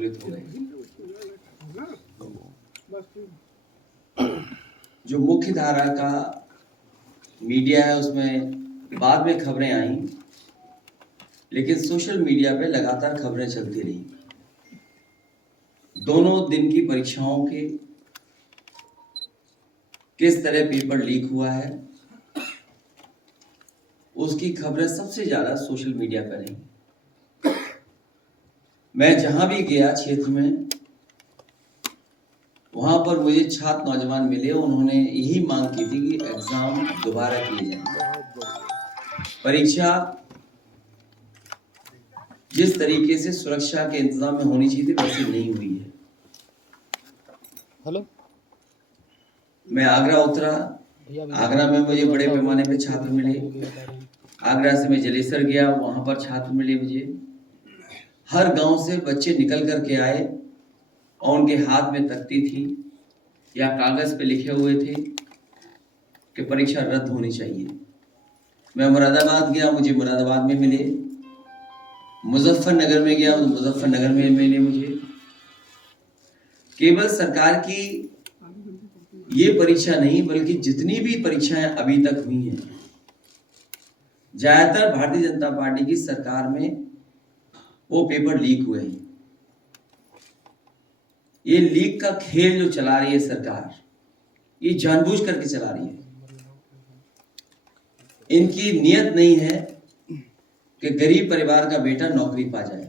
प्रफुल्लित हो गए। जो मुख्य धारा का मीडिया है उसमें बाद में खबरें आई, लेकिन सोशल मीडिया पे लगातार खबरें चलती रही। दोनों दिन की परीक्षाओं के किस तरह पेपर लीक हुआ है उसकी खबरें सबसे ज्यादा सोशल मीडिया पर रही। मैं जहां भी गया क्षेत्र में, वहां पर मुझे छात्र नौजवान मिले, उन्होंने यही मांग की थी कि एग्जाम दोबारा किए जाए। परीक्षा जिस तरीके से सुरक्षा के इंतजाम में होनी चाहिए थी वैसी नहीं हुई है। हेलो, मैं आगरा उतरा। आगरा में मुझे बड़े पैमाने पे छात्र मिले। आगरा से मैं जलेसर गया, वहां पर छात्र मिले मुझे। हर गांव से बच्चे निकल कर के आए और उनके हाथ में तख्ती थी या कागज पे लिखे हुए थे कि परीक्षा रद्द होनी चाहिए। मैं मुरादाबाद गया, मुझे मुरादाबाद में मिले। मुजफ्फरनगर में गया, मुजफ्फरनगर में मिले मुझे। केवल सरकार की ये परीक्षा नहीं बल्कि जितनी भी परीक्षाएं अभी तक हुई हैं, ज्यादातर भारतीय जनता पार्टी की सरकार में वो पेपर लीक हुए हैं। ये लीक का खेल जो चला रही है सरकार, ये जानबूझ करके चला रही है। इनकी नियत नहीं है कि गरीब परिवार का बेटा नौकरी पा जाए,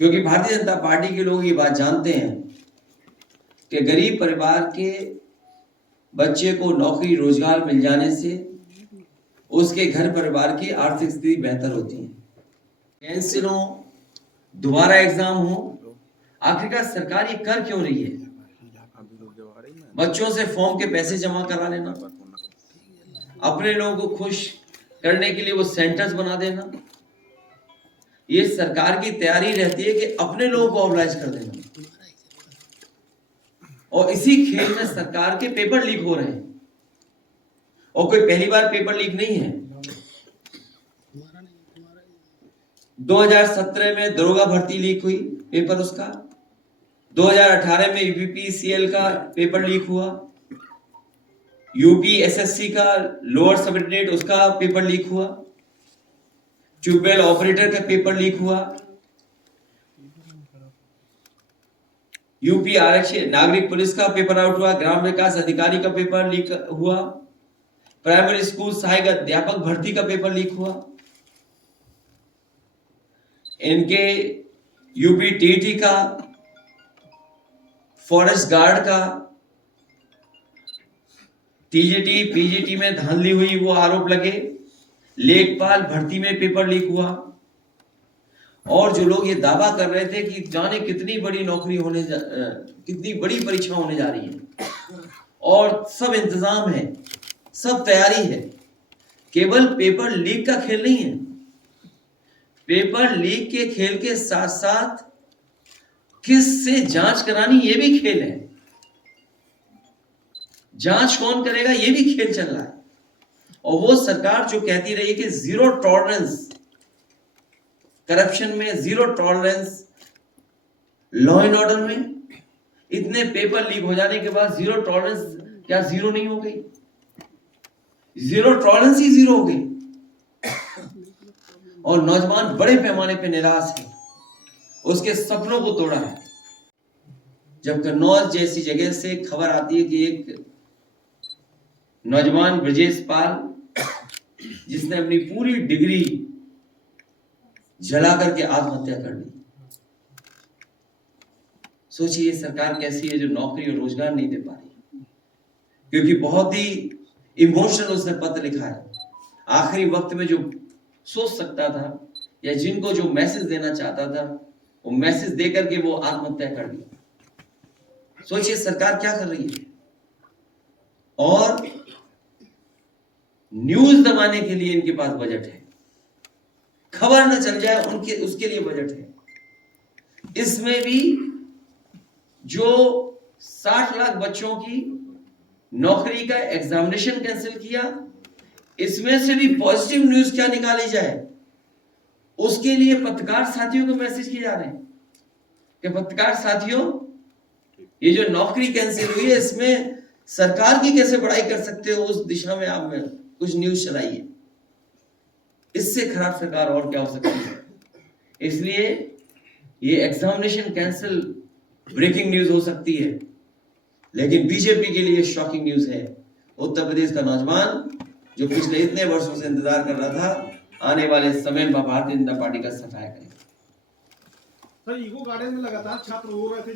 क्योंकि भारतीय जनता पार्टी के लोग ये बात जानते हैं कि गरीब परिवार के बच्चे को नौकरी रोजगार मिल जाने से उसके घर परिवार की आर्थिक स्थिति बेहतर होती है। कैंसिल हो, दोबारा एग्जाम हो, आखिरकार सरकार ये कर क्यों रही है? बच्चों से फॉर्म के पैसे जमा करा लेना, अपने लोगों को खुश करने के लिए वो सेंटर्स बना देना, ये सरकार की तैयारी रहती है कि अपने लोगों को ऑर्गेनाइज कर देना। और इसी खेल में सरकार के पेपर लीक हो रहे हैं। और कोई पहली बार पेपर लीक नहीं है। 2017 में दरोगा भर्ती लीक हुई, पेपर उसका। 2018 में यूपीपीसीएल का पेपर लीक हुआ। यूपी एसएससी का लोअर सबऑर्डिनेट उसका पेपर लीक हुआ। ट्यूबवेल ऑपरेटर का पेपर लीक हुआ। यूपी आरक्षी नागरिक पुलिस का पेपर आउट हुआ। ग्राम विकास अधिकारी का पेपर लीक हुआ। प्राइमरी स्कूल सहायक अध्यापक भर्ती का पेपर लीक हुआ। इनके यूपी टीटी का, फॉरेस्ट गार्ड का, टीजीटी पीजीटी में धांधली हुई वो आरोप लगे। लेखपाल भर्ती में पेपर लीक हुआ। और जो लोग ये दावा कर रहे थे कि जाने कितनी बड़ी नौकरी होने कितनी बड़ी परीक्षा होने जा रही है और सब इंतजाम है, सब तैयारी है, केवल पेपर लीक का खेल नहीं है। पेपर लीक के खेल के साथ साथ किससे जांच करानी ये भी खेल है। जांच कौन करेगा ये भी खेल चल रहा है। और वो सरकार जो कहती रही कि जीरो टॉलरेंस करप्शन में, zero tolerance law and order में, इतने पेपर लीक हो जाने के बाद जीरो टॉलरेंस क्या जीरो नहीं हो गई? जीरो टॉलरेंस ही जीरो हो गई। और नौजवान बड़े पैमाने पे निराश है, उसके सपनों को तोड़ा है। जब कन्नौज जैसी जगह से खबर आती है कि एक नौजवान ब्रजेश पाल, जिसने अपनी पूरी डिग्री जला करके आत्महत्या कर ली। सोचिए सरकार कैसी है जो नौकरी और रोजगार नहीं दे पा रही, क्योंकि बहुत ही इमोशनल उसने पत्र लिखा है। आखिरी वक्त में जो सोच सकता था या जिनको जो मैसेज देना चाहता था वो मैसेज देकर के वो आत्महत्या कर दी। सोचिए सरकार क्या कर रही है। और न्यूज दबाने के लिए इनके पास बजट है, खबर न चल जाए उनके उसके लिए बजट है। इसमें भी जो 60 लाख बच्चों की नौकरी का एग्जामिनेशन कैंसिल किया, इसमें से भी पॉजिटिव न्यूज क्या निकाली जाए उसके लिए पत्रकार साथियों को मैसेज किए जा रहे हैं। कि पत्रकार साथियों, ये जो नौकरी कैंसिल हुई है, इसमें सरकार की कैसे बड़ाई कर सकते हो, उस दिशा में आप कुछ न्यूज चलाइए। इससे खराब सरकार और क्या हो सकती है। इसलिए ये एग्जामिनेशन कैंसिल ब्रेकिंग न्यूज हो सकती है, लेकिन बीजेपी के लिए शॉकिंग न्यूज है। उत्तर प्रदेश का नौजवान जो पिछले इतने वर्षों से इंतजार कर रहा था, आने वाले समय में भारतीय जनता पार्टी का सफाया करेगा। सर, ईको गार्डन में लगातार छात्र रो रहे थे।